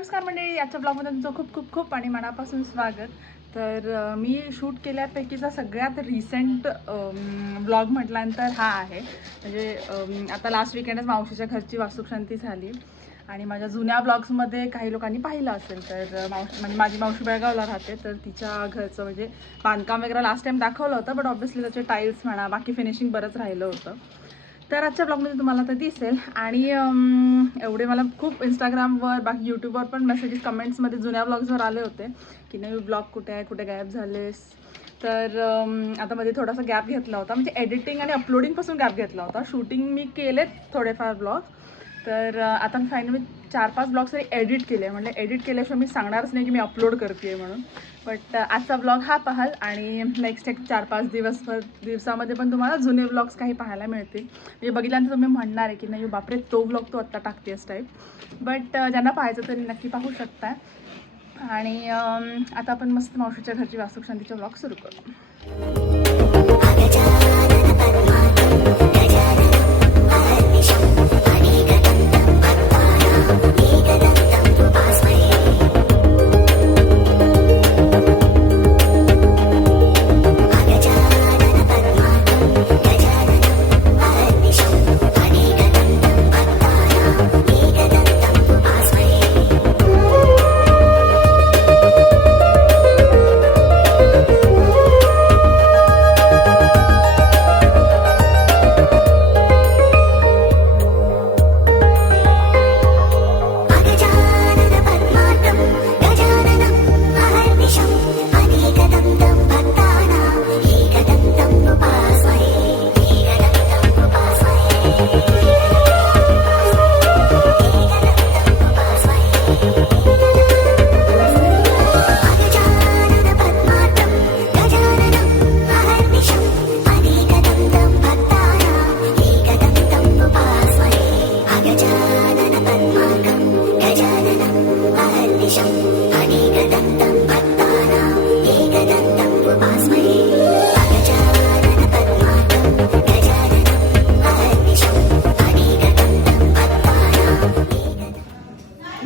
नमस्कार मंडळी आजच्या ब्लॉगमध्ये तुमचं खूप खूप खूप आणि मनापासून स्वागत. तर मी शूट केल्यापैकीचा सगळ्यात रिसेंट ब्लॉग म्हटल्यानंतर हा आहे. म्हणजे आता लास्ट विकेंडच मावशीच्या घरची वास्तुशांती झाली. आणि माझ्या जुन्या ब्लॉग्समध्ये काही लोकांनी पाहिलं असेल तर मावशी म्हणजे माझी मावशी बेळगावला राहते तर तिच्या घरचं म्हणजे बांधकाम वगैरे लास्ट टाईम दाखवलं होतं बट ऑब्व्हियसली त्याचे टाईल्स म्हणा बाकी फिनिशिंग बरंच राहिलं होतं. तर आजच्या ब्लॉगमध्ये तुम्हाला तर दिसेल. आणि एवढे मला खूप इंस्टाग्रामवर बाकी यूट्यूबवर पण मेसेजेस कमेंट्समध्ये जुन्या ब्लॉग्सवर आले होते की नाही ब्लॉग कुठे आहे? कुठे गायब झालेस? तर आता मध्ये थोडासा गॅप घेतला होता. म्हणजे एडिटिंग आणि अपलोडिंगपासून गॅप घेतला होता. शूटिंग मी केलेत थोडेफार ब्लॉग तर आता आता मी फायनली चार पाच ब्लॉग्स तरी एडिट केले म्हणजे एडिट केल्याशिवाय मी सांगणारच नाही की मी अपलोड करते म्हणून. बट आजचा ब्लॉग हा पाहाल आणि नेक्स्ट एक चार पाच दिवस दिवसामध्ये पण तुम्हाला जुने ब्लॉग्स काही पाहायला मिळतील. म्हणजे बघितल्यानंतर तुम्ही म्हणणार आहे की नाही बापरे तो ब्लॉग तू आत्ता टाकतेस टाईप बट ज्यांना पाहायचं तरी नक्की पाहू शकता. आणि आता आपण मस्त मावशीच्या घरची वास्तुशांतीचे ब्लॉग सुरू करू.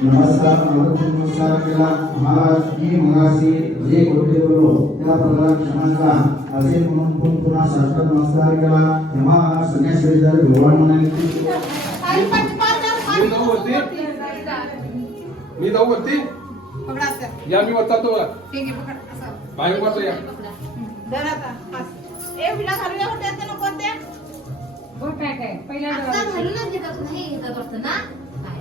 नमस्कार प्रभू नमस्कार केला महाराज मी मगाशी जे गोष्टी बोललो? त्या प्रकारे क्षमांचा असे म्हणून पुन्हा पुन्हा साष्टांग नमस्कार केला. तेव्हा संन्यासी जर भगवान म्हणाले की मी जाऊ वरती. मी जाऊ वरती? या मी वर जातो बघा बाहेर बसतो या. घालूनच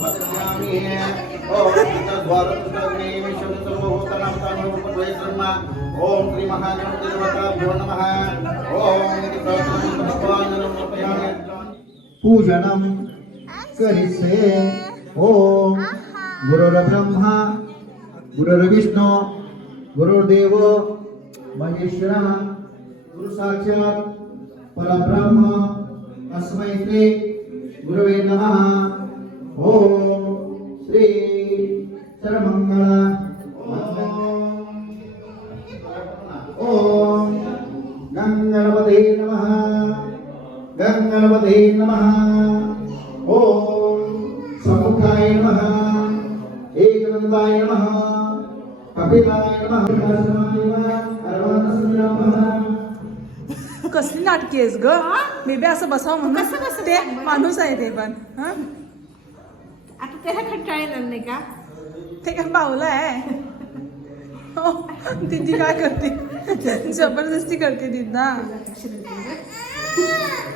शुभकर्यामि ओम तद्वारतुष्टग्ने विश्वं सर्वभूतानां तामेव नमः ओम इति पूजनम करिसे ओम गुरुर्ब्रह्मा गुरुर्विष्णु गुरुर्देव महेश्वर गुरु साक्षात परब्रह्म तस्मै श्री गुरुवे नमः। ओम श्री सर्वमंगल ओम गंगणपते नमः गंगणपते नमः ओम समुखाय नमः एकदन्ताय नमः कपिलाय नमः नमः कसली नाटकी आहेस ग? मी बी असं बसावं म्हणून. ते माणूस आहे ते पण. हं? आता त्याला कंटाळा येणार नाही का? ते काय पावलं आहे? दीदी काय करते? जबरदस्ती करते दीदा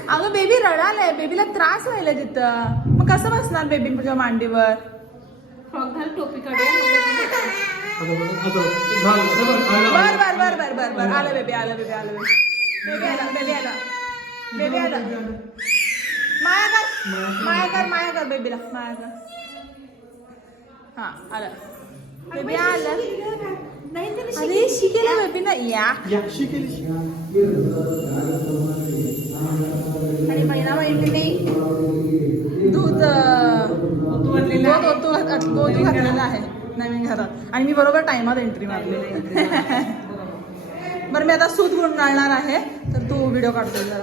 अगं बेबी रडालय. बेबीला त्रास व्हायला तिथं. मग कसं बसणार बेबी तुझ्या मांडीवर? टोपी बर बर बर बर बर बर. आलं बेबी आलं बेबी आलं बेबी आला बेबी आला. बेबी आला. माया कर माया कर माया कर बेबीला. माया कर हा आलं. बेबी आलं. अरे शिकेल. बेबी ना या. आणि महिना महिने दूध दूध घातलेलं आहे. नवीन घरात. आणि मी बरोबर टायमात एंट्री मारलेली बरं मी आता सूत गुंडाळणार आहे. तर तू व्हिडिओ काढतोय जरा.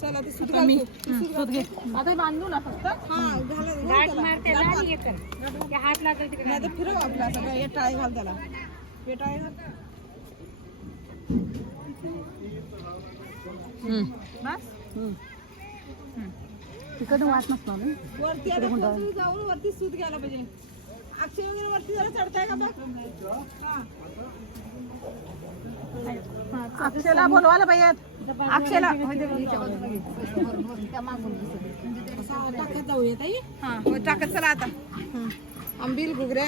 चला ते सूत मी सूत घे. आता हे बांधू ना फक्त. नाही तर फिरव आपला सगळं हे टाळी घाल त्याला. हे टाळी घाल. बस. तिकडे वाट नसणार वरती आता जाऊन वरती सूत घ्यायला पाहिजे. अक्षय वगैरे वरती जरा चढताय का बघ. अक्षयला बोलवायला पाहिजे अक्षयला. टाकत जाऊया ताई हा टाकत चला आता. आंबील घुगऱ्या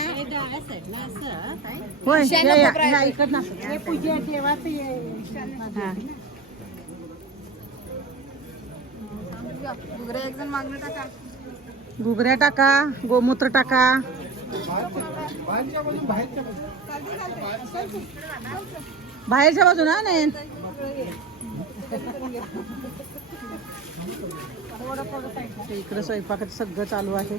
होय इकडनं पूजा देवाचं घुगऱ्या एक जण मागणं टाका. घुगऱ्या टाका गोमूत्र टाका. बाहेरच्या बाजूला नाही इकडे स्वयंपाकात सगळं चालू आहे.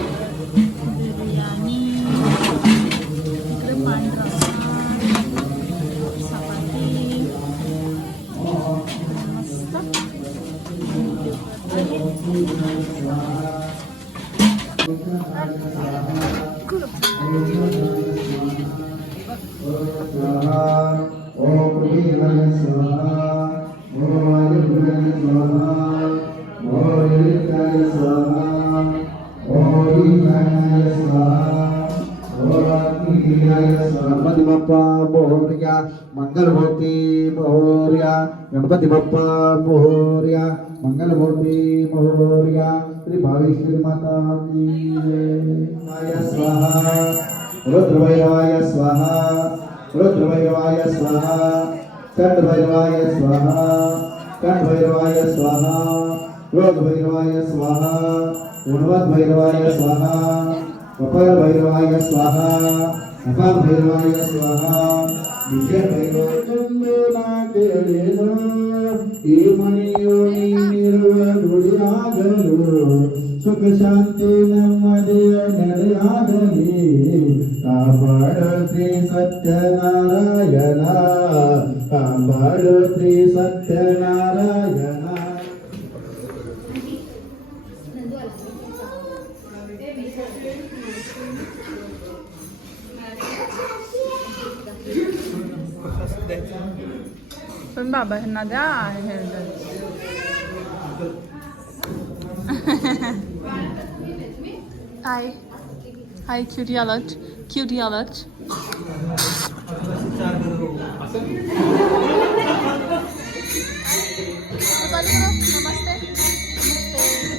మంగళమూర్తి మహోర్య గణపతి బప్ప మహోర్య మంగళమూర్తి మహోర్య శ్రీ భావేశ్వరి మాత స్వాహ. రుద్రభైరవాయ స్వాహ రుద్రభైరవాయ స్వాహ కంఠభైరవాయ స్వాహ కంఠభైరవాయ స్వాహ రోగభైరవాయ స్వాహ గుణవద్భైరవాయ స్వాహ కపాలభైరవాయ స్వాహ ಅಪಭೈರವಾಯ ಸ್ವಾಹ ನಿಜ ಭೈರವನೆಂದು ನಾ ಕೇಳಿದ ಈ ಮನೆಯು ನೀನಿರುವ ಗುಡಿಯಾಗಲು ಸುಖ ಶಾಂತಿ ನಮ್ಮದೆಯ ಶ್ರೀ ಸತ್ಯನಾರಾಯಣ, ಕಾಪಾಡ Shri Satyanarayana. Ben baba hna da herde. Hi. Hi Curialot. Curialot. Namaste.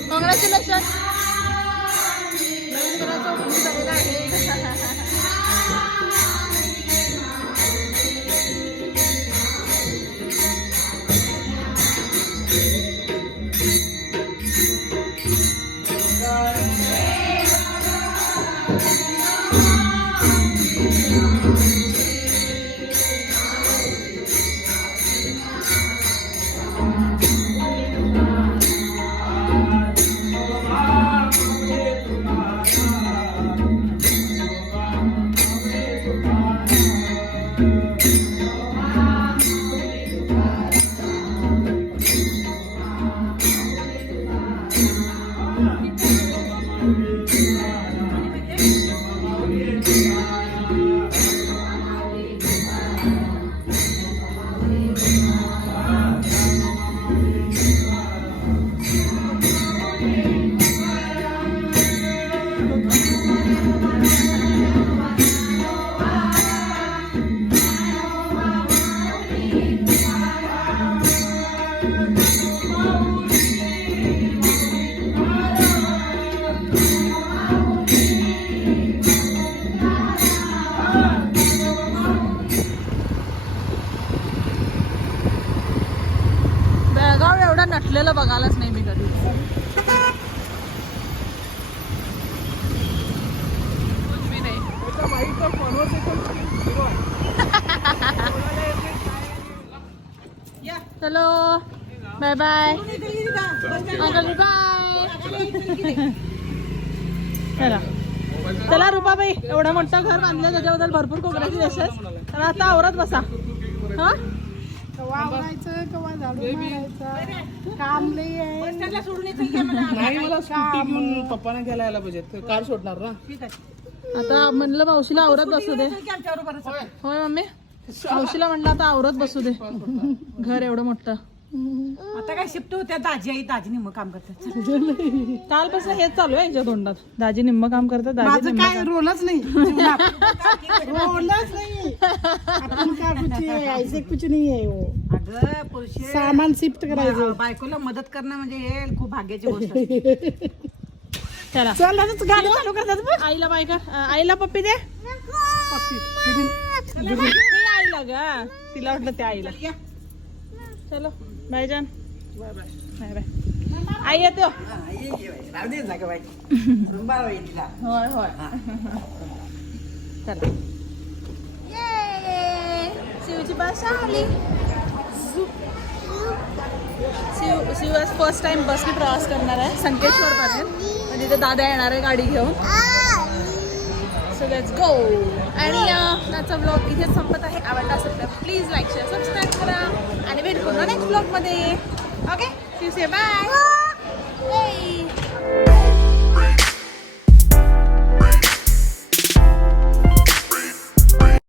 Congratulations. God. Bye. Bye uncle bye चला. चला रुपाबाई एवढं मोठं घर बांधलं त्याच्याबद्दल भरपूर कॉंग्रॅच्युलेशन तर आता आवरत बसा. हा? पप्पाने घ्यायला यायला पाहिजे. कार सोडणार ना? आता म्हणलं मावशीला आवरत बसू दे. होय मम्मी? मावशीला म्हणलं आता आवरत बसू दे. घर एवढं मोठं. आता काय शिफ्ट होत्या? दाजी आई दाजी निम्म काम करतात. कालपासून हेच चालू आहे यांच्या तोंडात. दाजी निम्म काम करतात दाजी माझं निम्म काय रोलच नाही. जीवनात. रोलच नाही. आपण काय कुछ आहे, ऐसे कुछ नाही आहे हो. अगं पुरुषे सामान शिफ्ट करायचं. बायकोला मदत करणं म्हणजे हे खूप भाग्याची गोष्ट आहे. चला. चल गाडी चालू करतात बघ. आईला बाय का अं, आईला पप्पी दे. हे आईला ग. तिला वाटलं त्या आईला. चलो. बाय जान बाय बाय. आई येतो. होय होय. चला. शिवची भाषा आली. शिव शिव आज फर्स्ट टाइम बसने प्रवास करणार आहे. संकेश्वर पर्यंत म्हणजे तिथे दादा येणार आहे गाडी घेऊन. लेट्स गो आणि आजचा ब्लॉग इथेच संपत आहे. आवडला असेल तर प्लीज लाईक शेअर सबस्क्राईब करा. आणि भेट करू नेक्स्ट ब्लॉगमध्ये ओके बाय